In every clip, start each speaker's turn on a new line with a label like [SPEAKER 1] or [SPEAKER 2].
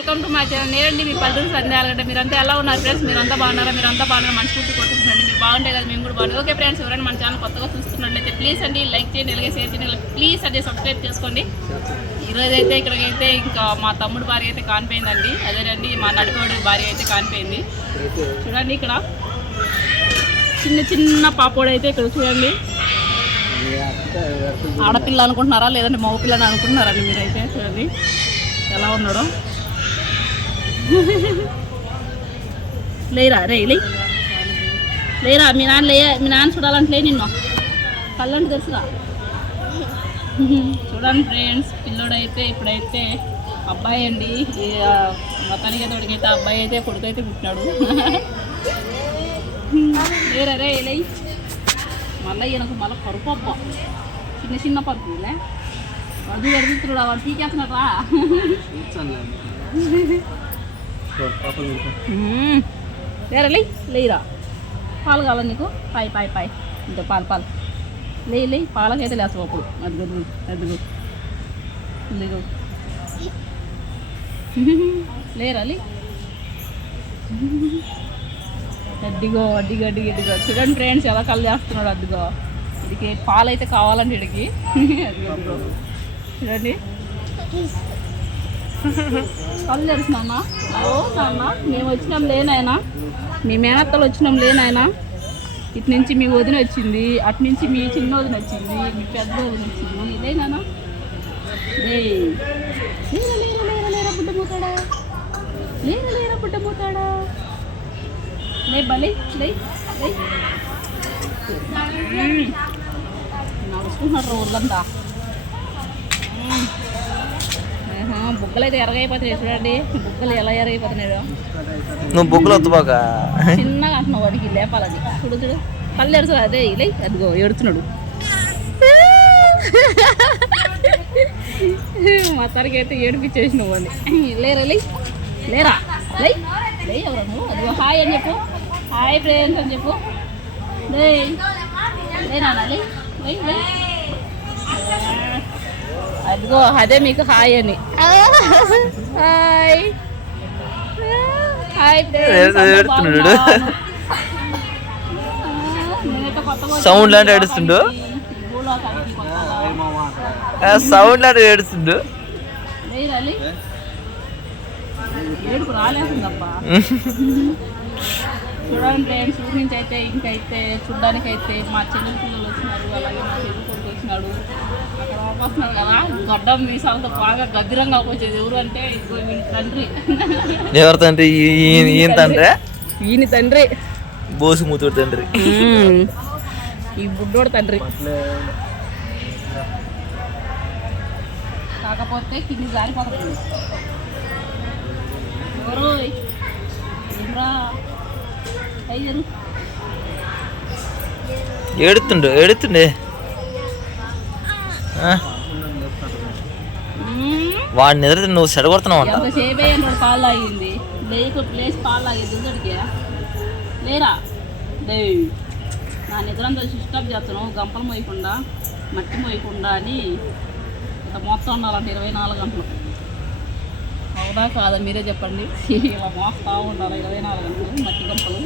[SPEAKER 1] Welcome to మా channel నేనండి మీ పల్లెటూరు సందేహాలంటే మీరంతా ఎలా ఉన్నారు ఫ్రెండ్స్ మీరంతా బాగున్నారా? మీరంతా బాగున్నారు? మనస్ఫూర్తి కొట్టుకుంటున్నాండి మీరు బాగుంటే కదా మేము కూడా బాగుంది ఓకే ఫ్రెండ్స్ ఎవరైనా మన ఛానల్ కొత్తగా చూస్తున్నట్లయితే ప్లీజ్ అండి లైక్ చేయండి అలాగే షేర్ చేయండి ప్లీజ్ అండి సబ్స్క్రైబ్ చేసుకోండి. ఈరోజు అయితే ఇక్కడికైతే ఇంకా మా తమ్ముడు భార్య అయితే కానిపోయిందండి. అదేనండి మా నడుకోడి భార్య అయితే కానిపోయింది. చూడండి ఇక్కడ. చిన్న చిన్న పాపోడు అయితే ఇక్కడ చూడండి. ఆడపిల్ల అనుకుంటున్నారా? లేదంటే మగపిల్ల అని అనుకుంటున్నారా అండి మీరైతే? చూడండి. ఎలా ఉన్నాడో. లేరా? రే లే. లేరా? మీ నాన్న లే మీ నాన్న చూడాలంటే లే నిన్ను. కళ్ళంటే తెలుసురా? చూడండి ఫ్రెండ్స్ పిల్లోడైతే ఇప్పుడైతే అబ్బాయి అండి. మొత్తానికి అయితే వాడికైతే అబ్బాయి అయితే కొడుకు అయితే పుట్టినాడు. లేరా రే లే. మళ్ళీ ఈయనకు మళ్ళీ పరుపు అబ్బా. చిన్న చిన్న పరుపులే వడ్డీ ఎడుగుతున్నాడు వాడు పీకేస్తున్నాడు రా. లేరా లే లేరా పాలు కావాలి నీకు? పాయ్ పాయ్ పాయ్. ఇంకా పాలు పాలు. లే లే పాలకైతే లేస్తావు అప్పుడు. అదిగో అదిగో లేరు లేరా అడ్డిగో అడ్డిగో అడ్డిగో అడ్డిగో చూడండి ఫ్రెండ్స్ ఎలా కళ్ళు చేస్తున్నాడు అడ్డుగో ఇడికి పాలైతే కావాలండి ఇడికి అదిగో. చూడండి. కళ్ళు తెలుసు ఓ నాన్న మేము వచ్చినాం లేనాయనా మీ మేనత్తలు వచ్చినాం లేనాయనా ఇటు నుంచి మీ వదిన వచ్చింది అటు నుంచి మీ చిన్న వదిన వచ్చింది మీ పెద్ద వదిన వచ్చింది. ఇదేనా లేరా లేరా లేరా లేరా బుడ్డ మూతాడా? లేరా లేరా బుడ్డ మూతాడా? లే బలి లే లే. నడుచుకుంటున్నారు రోజులంతా బుగ్గలు అయితే ఎరగైపోతున్నాయి చూడండి. బుగ్గలు ఎలా ఎరగైపోతున్నాయో.
[SPEAKER 2] నువ్వు బుక్కులు వద్దు బాగా.
[SPEAKER 1] చిన్నగా అంటున్నావు వాడికి లేపాలని చూడు చూడు. కళ్ళు ఎరుసు అదే ఇలా అదిగో ఏడుతున్నాడు మా తరకి అయితే ఏడిపించేసినావు అని లేరా లే. లేరా? లే. లే ఎవరు నువ్వు? అదిగో హాయ్ అని చెప్పు. హాయ్ ఫ్రెండ్స్ అని చెప్పు. లే. లేనా లే లే. లే అదిగో అదే మీకు హాయ్ అని. హాయ్. హాయ్
[SPEAKER 2] సౌండ్ లాంటి ఏడుస్తుండు. సౌండ్ లాంటి ఏడుస్తుండు?
[SPEAKER 1] చూడండి ఫ్రెండ్స్ ఊరి నుంచి అయితే ఇంకైతే చూడ్డానికి అయితే మా చెల్లెల పిల్లలు వచ్చినారు అలాగే మా చెల్లి కొడుకు వచ్చినాడు. అక్కడ వస్తున్నాడు కదా. గడ్డం మీసాలతో బాగా వచ్చేది ఎవరు అంటే తండ్రి.
[SPEAKER 2] ఎవరి తండ్రి? ఈయన తండ్రి?
[SPEAKER 1] ఈయన తండ్రి.
[SPEAKER 2] బోసు మూతుడు తండ్రి
[SPEAKER 1] ఈ బుడ్డోడు తండ్రి. కాకపోతే కింది జారిపోతుంది ఎవరు
[SPEAKER 2] ఏడుతుండు ఏడుతుండే? వాడిని ఎదురు నువ్వు సెడగొడుతున్నావు అంట.
[SPEAKER 1] పాలు తాగింది లేక ప్లేస్ పాలు తాగింది లేరా? నా నిద్రంతా డిస్టర్బ్ చేస్తున్నావు. గంపలు మోయకుండా మట్టి మోయకుండా అని ఇంత మొత్తం ఉండాలంటే ఇరవై నాలుగు గంటలు. అవునా కాదా? మీరే చెప్పండి. ఇలా మోస్తా ఉండాలి ఇరవై నాలుగు గంటలు మట్టి గంపలు.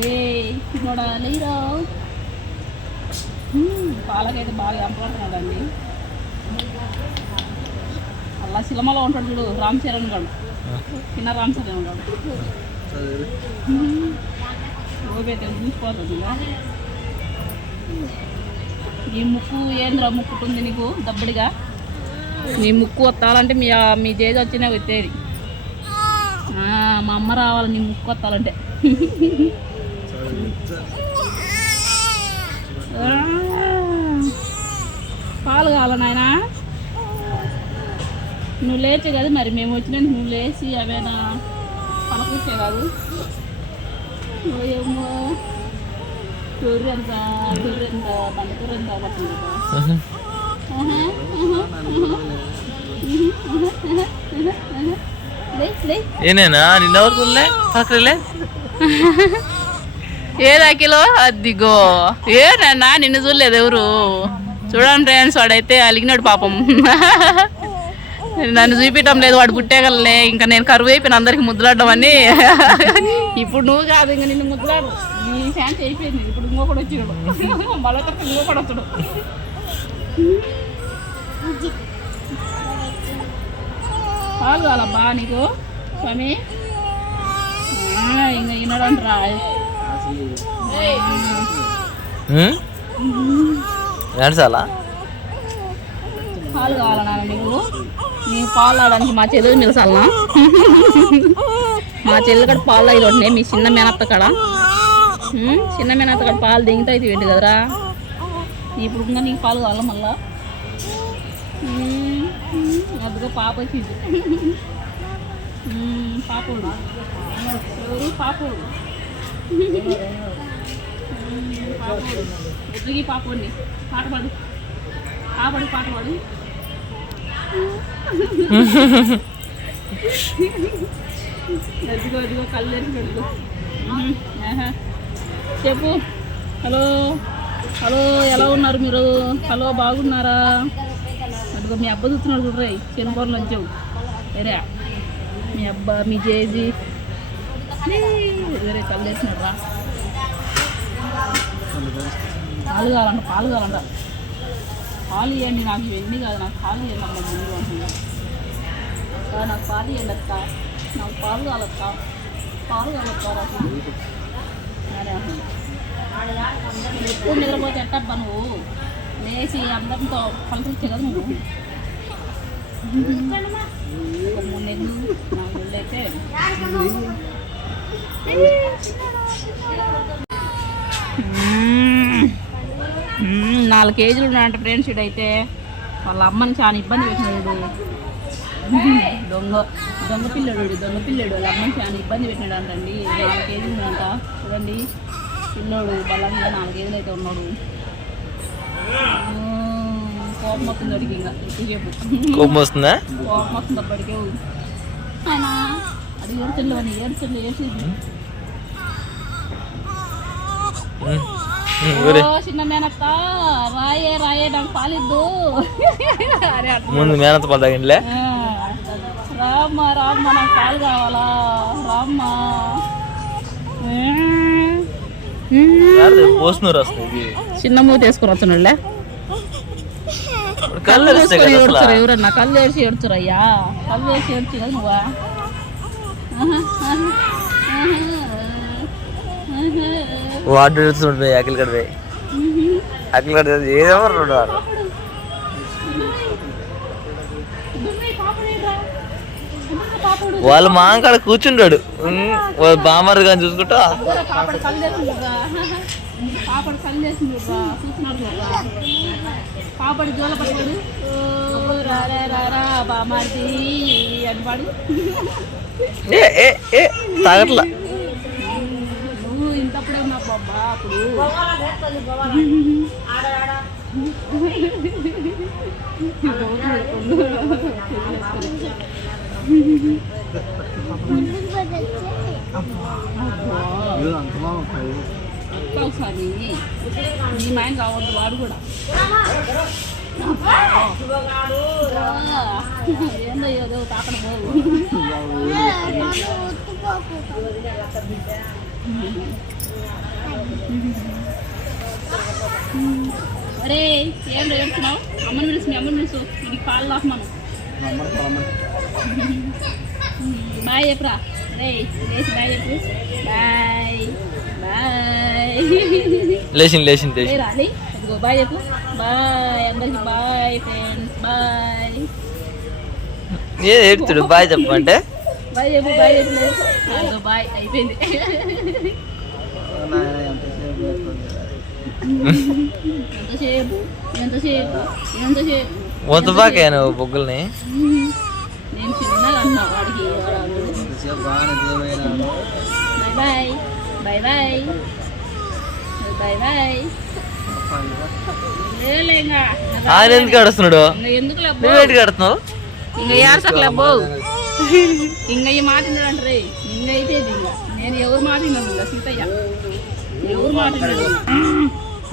[SPEAKER 1] డే లేరా? పాలకైతే బాగా ఎంపడుతున్నాడండి అలా సినిమాలో ఉంటాడు చూడు రామ్ చరణ్ గారు చిన్న రామ్ చరణ్ గారు ఓబైతే చూసిపోతుంది ఈ ముక్కు ఏంద్రా ముక్కుతుంది నీకు దబ్బడిగా? నీ ముక్కు వత్తాలంటే మీ మీ జేజి వచ్చినా వచ్చేది మా అమ్మ రావాలి నీ ముక్కు వత్తాలంటే పాలు కావాలా నాయనా నువ్వు లేచే కదా మరి మేము వచ్చినా నువ్వు లేచి అవేనా పనకూర్చే కాదు ఏమో టూర్ ఎంత టూర్ ఎంత బండటూర్ ఎంత పట్టింది లే లే
[SPEAKER 2] ఏనేనా నిన్నెవరు చూడలే పక్కలే
[SPEAKER 1] ఏదా కిలో అద్దిగో చూడండి ఫ్రెండ్స్ వాడైతే అలిగినాడు పాపం. నన్ను చూపించడం లేదు వాడు పుట్టేగలలే ఇంకా నేను కరువు అయిపోయిన అందరికి ముద్దులాడడం అని. ఇప్పుడు నువ్వు కాదు ఇంకా నిన్ను ముద్దులాడు. నీ ఫ్యాన్స్ అయిపోయింది. ఇప్పుడు ఇంకొకటి వచ్చినాడు. మళ్ళీ ఇంకొకటి వచ్చాడు పాలు కావాలబ్బా నీకు. స్వామి. ఇంకా ఈనాడంటరా
[SPEAKER 2] ఏడ్చాలా
[SPEAKER 1] పాలు కావాలన్నా నువ్వు నీకు పాలు రావడానికి మా చెల్లెలు నిలసాలనా? మా చెల్లెలు కాడ పాలు తాగి మీ చిన్న మేనత్త కాడ. చిన్న మేనత్త కాడ పాలు దిగుతాయి ఏంటి కదరా. ఇప్పుడు ఇంకా నీకు పాలు కావాలా మళ్ళా? ఉమ్, అదిగో పాప వచ్చింది. పాపడు ఎవరు? ఉమ్, పాపని పాట పాడు. పాపడు పాట పాడు. ఎదుగో ఎదుగో కళ్ళు ఎదుగు చెప్పు. హలో. హలో ఎలా ఉన్నారు మీరు? హలో బాగున్నారా? అదిగో మీ అబ్బ చూస్తున్నాడు చూడరే చిన్నపూరలు వచ్చావు వేరే మీ అబ్బా మీ జేజీ. వేరే కళ్ళు వేసినాడు రా పాలు కావాలంట పాలు కావాలంట. పాలు ఇవ్వండి నాకు ఇవన్నీ కాదు నాకు పాలు ఇవ్వండి అమ్మ ముందు అంటున్నా నాకు పాలు ఇవ్వండి అక్క. నాకు పాలు కావాలక్క. పాలు కావాలక్క నాకు అంటున్నా. ఎప్పుడు నిద్రపోతే ఎట్టబ్బా నువ్వు? లేచి అందరితో కలిసి కదా నువ్వు. ఒక మూడు నెలలు నాలుగు నెలలు అయితే. నాలుగు కేజీలు ఉన్నాయంట ఫ్రెండ్స్ అయితే. వాళ్ళ అమ్మని చాలా ఇబ్బంది పెట్టినాడు. దొంగ దొంగ పిల్లడు దొంగ పిల్లడు. వాళ్ళ అమ్మని చాలా ఇబ్బంది పెట్టినాడు అంటండి నాలుగు కేజీలు ఉన్నాయంట. చూడండి. పిల్లోడు బలంగా నాలుగు కేజీలు అయితే ఉన్నాడు. కోపం వస్తుంది అడిగి ఇంకా. ఎక్కువసేపు
[SPEAKER 2] కోపం వస్తుందా?
[SPEAKER 1] కోపం వస్తుంది అప్పటికే. అది ఏడ్చండి అని
[SPEAKER 2] ఊరే.
[SPEAKER 1] ఓ చిన్న మేనత్త. రాయే రాయే నాకు పాలిద్దు.
[SPEAKER 2] ముందు మేనత పాలు తాగిండిలే?
[SPEAKER 1] రామ్మ రామ్మ నాకు పాలు కావాలా? రామ్మ.
[SPEAKER 2] పోస్తున్నారు వస్తుంది
[SPEAKER 1] చిన్న మూత వేసుకొని వస్తున్నాడులే
[SPEAKER 2] కళ్ళు
[SPEAKER 1] ఏడుచురా ఎవరన్నా? కళ్ళు ఏడ్చి ఏడుచురా అయ్యా కళ్ళు ఏడ్చి ఏడ్చి కదా నువ్వా? ఆహా, ఆహా, ఆహా, ఆహా.
[SPEAKER 2] వాడు ఎడుతుండే అఖిల్ కడితే అఖిల్ కడితే ఏదో రెండు వాడు. వాళ్ళ మామ కాడ కూర్చుంటాడు. బామ్మర్ కానీ చూసుకుంటా
[SPEAKER 1] పాపడు జోల బామార్ది అని పాడు
[SPEAKER 2] ఏ ఏ ఏ తాగట్లా.
[SPEAKER 1] అప్పుడు. ఒకసారి నీ మైండ్ కావద్దు వాడు కూడా ఏందో ఏదో తాకడ పోవు అరే ఏం ఏడుస్తున్నావు? అమ్మని పిలుసు మీ అమ్మని పిలుసు నీకు పాలు బాయ్ చెప్పురా? రే లేచి బాయ్ చెప్పు. Bye bye.
[SPEAKER 2] లేచింది లేచింది లేచింది.
[SPEAKER 1] లేరా లే అదిగో బాయ్ చెప్పు. బాయ్ అందరికి బాయ్ ఫ్రెండ్స్ బాయ్.
[SPEAKER 2] ఏ ఏడుతుడు బాయ్ చెప్పమంటే?
[SPEAKER 1] బాయ్ చెప్పు బాయ్ చెప్పు బాయ్ అయిపోయింది. ఎంతసేపు? ఎంతసేపు? ఎంతసేపు?
[SPEAKER 2] వంత బాకే నువ్వు బొగ్గుల్ని.
[SPEAKER 1] నేను చిన్నగా అన్నా వాడికి bye bye. Bye bye. Bye
[SPEAKER 2] ఆయన ఎందుకు ఆడుస్తున్నాడు? నువ్వు ఏంటి కడుతున్నావు
[SPEAKER 1] ఇంకా ఏర్సకలే బో ఇంకా ఈ మాట అంటారే. ఇంకా అయిపోయింది ఇంకా నేను ఎవరు మాట సీతయ్య. ఎవరు మాట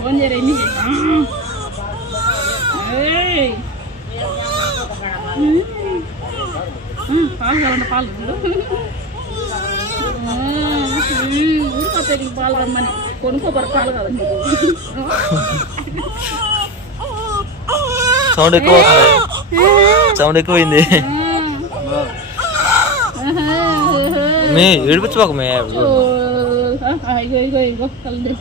[SPEAKER 1] ఫోన్ చేయరు ఎన్ని చేయి ఉమ్, పాలు కావాలంటే పాలు ఊరికొస్తాయి నీకు పాలు రమ్మని. కొనుక్కోబర పాలు కావాలి
[SPEAKER 2] సౌండ్ ఎక్కువ సౌండ్ ఎక్కువైంది. మీ ఏడిపించుకోక మే
[SPEAKER 1] Ayo, go go go, kalau udah.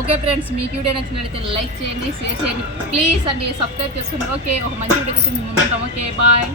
[SPEAKER 1] Okay friends మీకు వీడియో నచ్చినట్లయితే లైక్ చేయండి షేర్ చేయండి. ప్లీజ్ అండి సబ్స్క్రైబ్ చేసుకోండి ఓకే ఒక మంచి వీడియో అయితే మేము ముందుంటాం. Okay bye